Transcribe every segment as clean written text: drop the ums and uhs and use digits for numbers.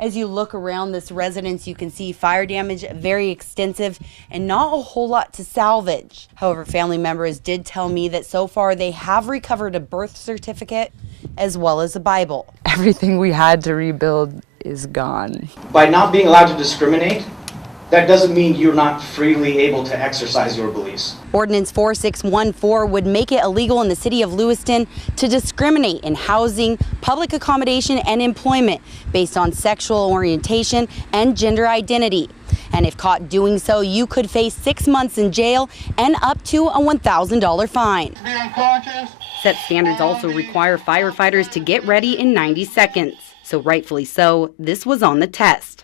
As you look around this residence, you can see fire damage very extensive and not a whole lot to salvage. However, family members did tell me that so far they have recovered a birth certificate as well as a Bible. Everything we had to rebuild is gone. By not being allowed to discriminate, that doesn't mean you're not freely able to exercise your beliefs. Ordinance 4614 would make it illegal in the city of Lewiston to discriminate in housing, public accommodation, and employment based on sexual orientation and gender identity. And if caught doing so, you could face 6 months in jail and up to a $1,000 fine. Set standards also require firefighters to get ready in 90 seconds. So rightfully so, this was on the test.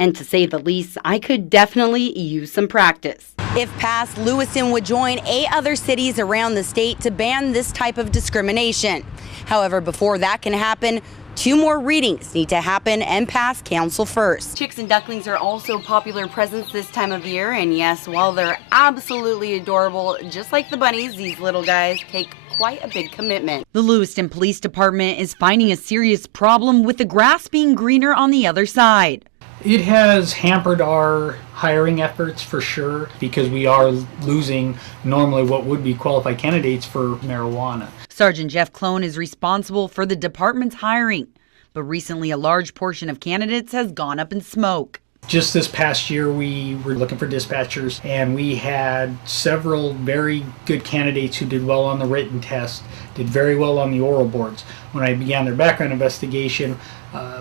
And to say the least, I could definitely use some practice. If passed, Lewiston would join 8 other cities around the state to ban this type of discrimination. However, before that can happen, 2 more readings need to happen and pass council first. Chicks and ducklings are also popular presents this time of year, and yes, while they're absolutely adorable, just like the bunnies, these little guys take quite a big commitment. The Lewiston Police Department is finding a serious problem with the grass being greener on the other side. It has hampered our hiring efforts for sure, because we are losing normally what would be qualified candidates for marijuana. Sergeant Jeff Clone is responsible for the department's hiring, but recently a large portion of candidates has gone up in smoke. Just this past year, we were looking for dispatchers, and we had several very good candidates who did well on the written test, did very well on the oral boards. When I began their background investigation,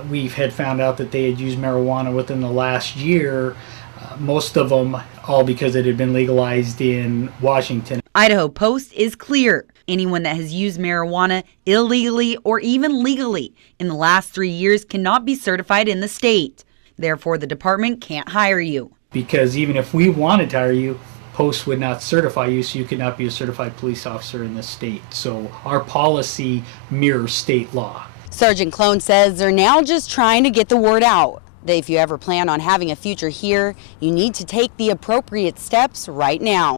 we had found out that they had used marijuana within the last year, most of them all because it had been legalized in Washington. Idaho Post is clear. Anyone that has used marijuana illegally or even legally in the last 3 years cannot be certified in the state. Therefore, the department can't hire you. Because even if we wanted to hire you, Post would not certify you, so you could not be a certified police officer in the state. So our policy mirrors state law. Sergeant Clone says they're now just trying to get the word out that if you ever plan on having a future here, you need to take the appropriate steps right now.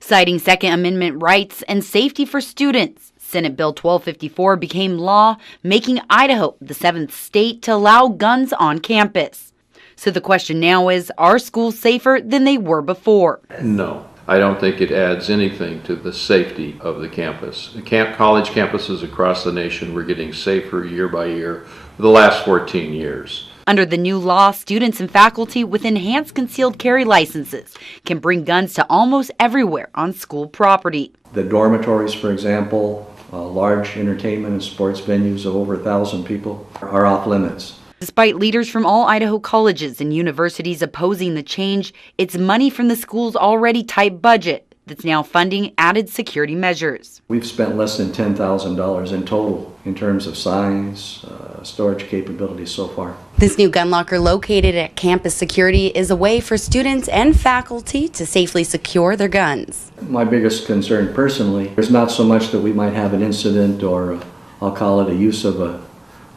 Citing Second Amendment rights and safety for students, Senate Bill 1254 became law, making Idaho the 7th state to allow guns on campus. So the question now is, are schools safer than they were before? No, I don't think it adds anything to the safety of the campus. The college campuses across the nation were getting safer year by year for the last 14 years. Under the new law, students and faculty with enhanced concealed carry licenses can bring guns to almost everywhere on school property. The dormitories, for example, large entertainment and sports venues of over 1,000 people are off limits. Despite leaders from all Idaho colleges and universities opposing the change, it's money from the school's already tight budget that's now funding added security measures. We've spent less than $10,000 in total in terms of signs, storage capabilities so far. This new gun locker located at campus security is a way for students and faculty to safely secure their guns. My biggest concern personally is not so much that we might have an incident, or I'll call it a use of a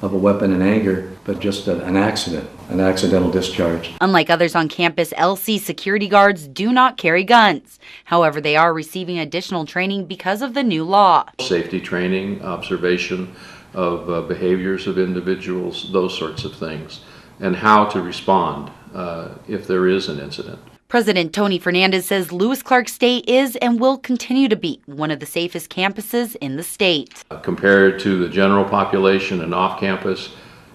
weapon in anger, but just an accident, an accidental discharge. Unlike others on campus, LC security guards do not carry guns. However, they are receiving additional training because of the new law. Safety training, observation of behaviors of individuals, those sorts of things, and how to respond if there is an incident. President Tony Fernandez says Lewis-Clark State is and will continue to be one of the safest campuses in the state. Compared to the general population and off campus,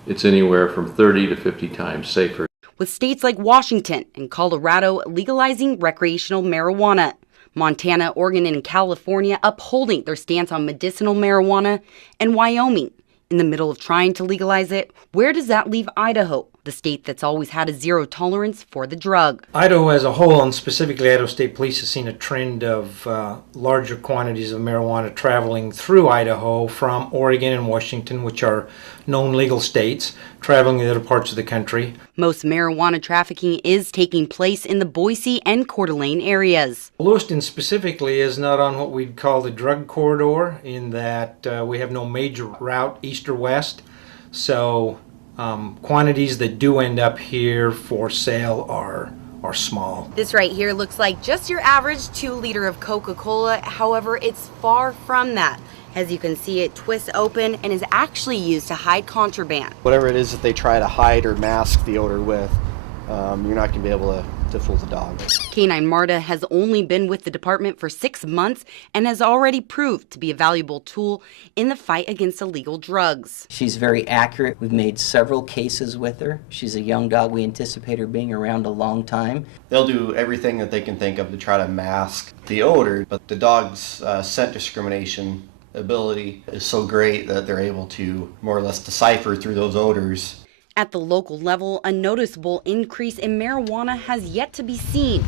it's anywhere from 30 to 50 times safer. With states like Washington and Colorado legalizing recreational marijuana, Montana, Oregon, and California upholding their stance on medicinal marijuana, and Wyoming in the middle of trying to legalize it, where does that leave Idaho, the state that's always had a zero tolerance for the drug? Idaho as a whole, and specifically Idaho State Police, has seen a trend of larger quantities of marijuana traveling through Idaho from Oregon and Washington, which are known legal states, traveling to other parts of the country. Most marijuana trafficking is taking place in the Boise and Coeur d'Alene areas. Lewiston specifically is not on what we'd call the drug corridor, in that we have no major route east or west. So quantities that do end up here for sale are or small. This right here looks like just your average 2-liter of Coca-Cola. However, it's far from that. As you can see, it twists open and is actually used to hide contraband. Whatever it is that they try to hide or mask the odor with, you're not going to be able to fool the dog. Canine Marta has only been with the department for 6 months and has already proved to be a valuable tool in the fight against illegal drugs. She's very accurate. We've made several cases with her. She's a young dog. We anticipate her being around a long time. They'll do everything that they can think of to try to mask the odor, but the dog's scent discrimination ability is so great that they're able to more or less decipher through those odors. At the local level, a noticeable increase in marijuana has yet to be seen.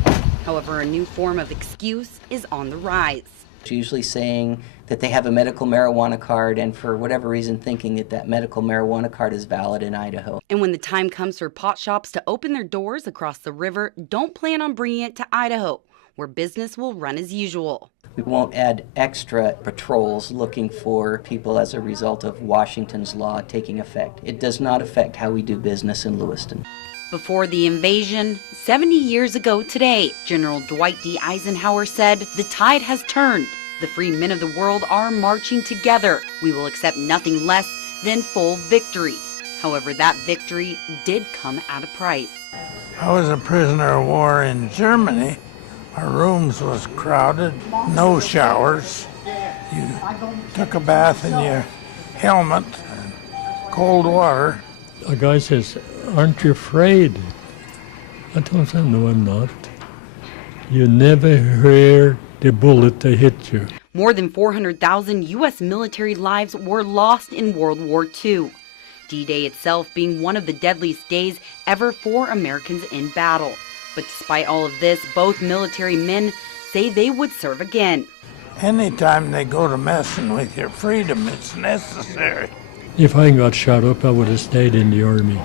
However, a new form of excuse is on the rise. She's usually saying that they have a medical marijuana card and for whatever reason thinking that that medical marijuana card is valid in Idaho. And when the time comes for pot shops to open their doors across the river, don't plan on bringing it to Idaho, where business will run as usual. We won't add extra patrols looking for people as a result of Washington's law taking effect. It does not affect how we do business in Lewiston. Before the invasion, 70 years ago today, General Dwight D. Eisenhower said, "The tide has turned. The free men of the world are marching together. We will accept nothing less than full victory." However, that victory did come at a price. I was a prisoner of war in Germany. Our rooms was crowded, no showers. You took a bath in your helmet and cold water. A guy says, "Aren't you afraid?" I told him, "No, I'm not. You never hear the bullet that hit you." More than 400,000 U.S. military lives were lost in World War II. D-Day itself being one of the deadliest days ever for Americans in battle. But despite all of this, both military men say they would serve again. Anytime they go to messing with your freedom, it's necessary. If I got shot up, I would have stayed in the Army.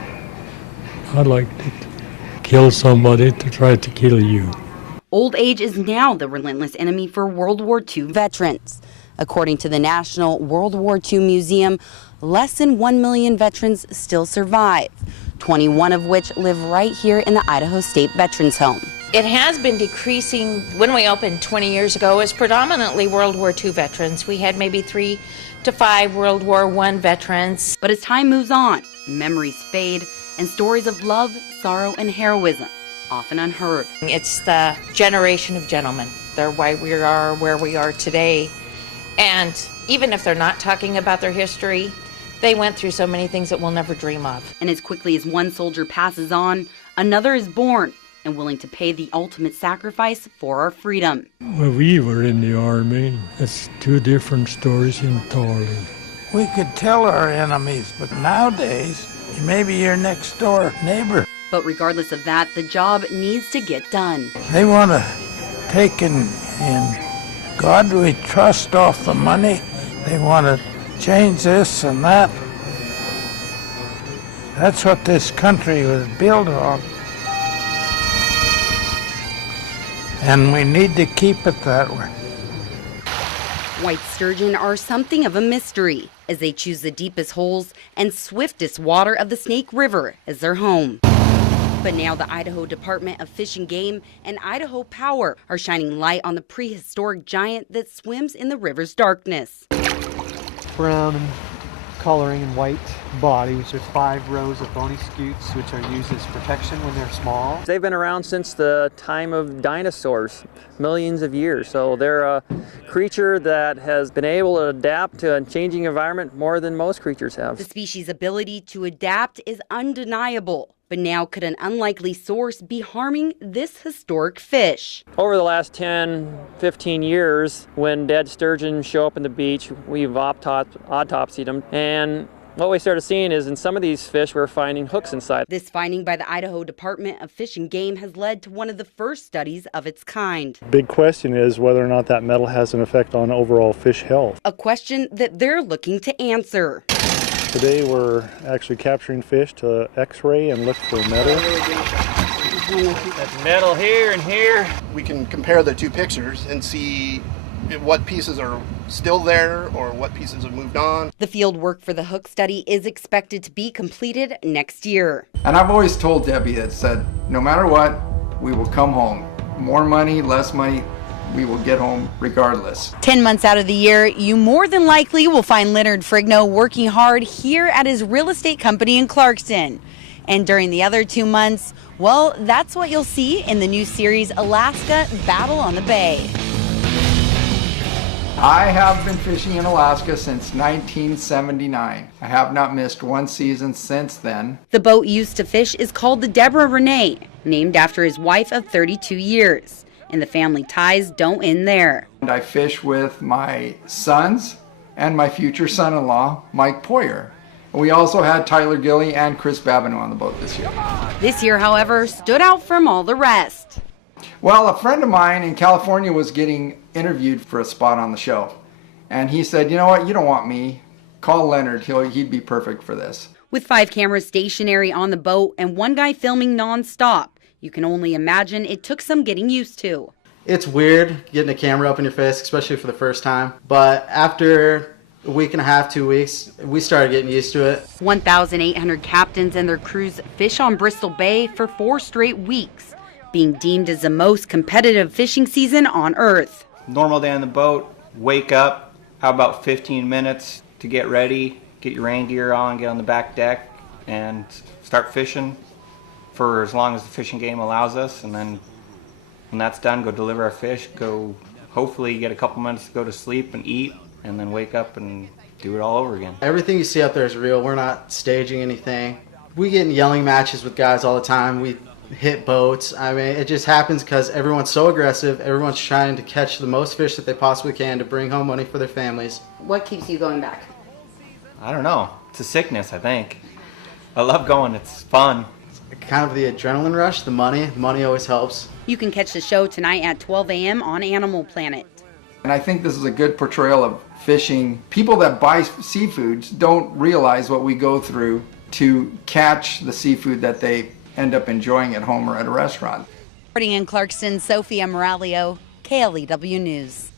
I'd like to kill somebody to try to kill you. Old age is now the relentless enemy for World War II veterans. According to the National World War II Museum, less than 1 million veterans still survive, 21 of which live right here in the Idaho State Veterans Home. It has been decreasing. When we opened 20 years ago, it was predominantly World War II veterans. We had maybe 3 to 5 World War I veterans. But as time moves on, memories fade and stories of love, sorrow, and heroism often unheard. It's the generation of gentlemen. They're why we are where we are today. And even if they're not talking about their history, they went through so many things that we'll never dream of. And as quickly as one soldier passes on, another is born and willing to pay the ultimate sacrifice for our freedom. When we were in the Army, it's 2 different stories entirely. We could tell our enemies, but nowadays, maybe your next door neighbor. But regardless of that, the job needs to get done. They want to take in God we trust off the money. They want to change this and that. That's what this country was built on. And we need to keep it that way. White sturgeon are something of a mystery as they choose the deepest holes and swiftest water of the Snake River as their home. But now the Idaho Department of Fish and Game and Idaho Power are shining light on the prehistoric giant that swims in the river's darkness. Brown and coloring and white body, which are 5 rows of bony scutes, which are used as protection when they're small. They've been around since the time of dinosaurs, millions of years. So they're a creature that has been able to adapt to a changing environment more than most creatures have. The species' ability to adapt is undeniable. But now could an unlikely source be harming this historic fish? Over the last 10, 15 years, when dead sturgeon show up in the beach, we've autopsied them. And what we started seeing is in some of these fish, we're finding hooks inside. This finding by the Idaho Department of Fish and Game has led to one of the first studies of its kind. Big question is whether or not that metal has an effect on overall fish health. A question that they're looking to answer. Today we're actually capturing fish to x-ray and look for metal. That's metal here and here. We can compare the 2 pictures and see what pieces are still there or what pieces have moved on. The field work for the hook study is expected to be completed next year. And I've always told Debbie that said, no matter what, we will come home. More money, less money, we will get home regardless. 10 months out of the year, you more than likely will find Leonard Frigno working hard here at his real estate company in Clarkston. And during the other 2 months, well, that's what you'll see in the new series Alaska Battle on the Bay. I have been fishing in Alaska since 1979. I have not missed one season since then. The boat used to fish is called the Deborah Renee, named after his wife of 32 years. And the family ties don't end there. And I fish with my sons and my future son-in-law, Mike Poyer. We also had Tyler Gilly and Chris Babineau on the boat this year. This year, however, stood out from all the rest. Well, a friend of mine in California was getting interviewed for a spot on the show. And he said, you know what, you don't want me. Call Leonard, he'd be perfect for this. With 5 cameras stationary on the boat and one guy filming nonstop, you can only imagine it took some getting used to. It's weird getting a camera up in your face, especially for the first time. But after a week and a half, 2 weeks, we started getting used to it. 1,800 captains and their crews fish on Bristol Bay for 4 straight weeks, being deemed as the most competitive fishing season on Earth. Normal day on the boat, wake up, have about 15 minutes to get ready, get your rain gear on, get on the back deck, and start fishing for as long as the fishing game allows us. And then when that's done, go deliver our fish, go hopefully get a couple minutes to go to sleep and eat, and then wake up and do it all over again. Everything you see up there is real. We're not staging anything. We get in yelling matches with guys all the time. We hit boats. I mean, it just happens because everyone's so aggressive. Everyone's trying to catch the most fish that they possibly can to bring home money for their families. What keeps you going back? I don't know. It's a sickness, I think. I love going. It's fun. Kind of the adrenaline rush, the money. Money always helps. You can catch the show tonight at 12 a.m. on Animal Planet. And I think this is a good portrayal of fishing. People that buy seafoods don't realize what we go through to catch the seafood that they end up enjoying at home or at a restaurant. Reporting in Clarkston, Sophia Miraglio, KLEW News.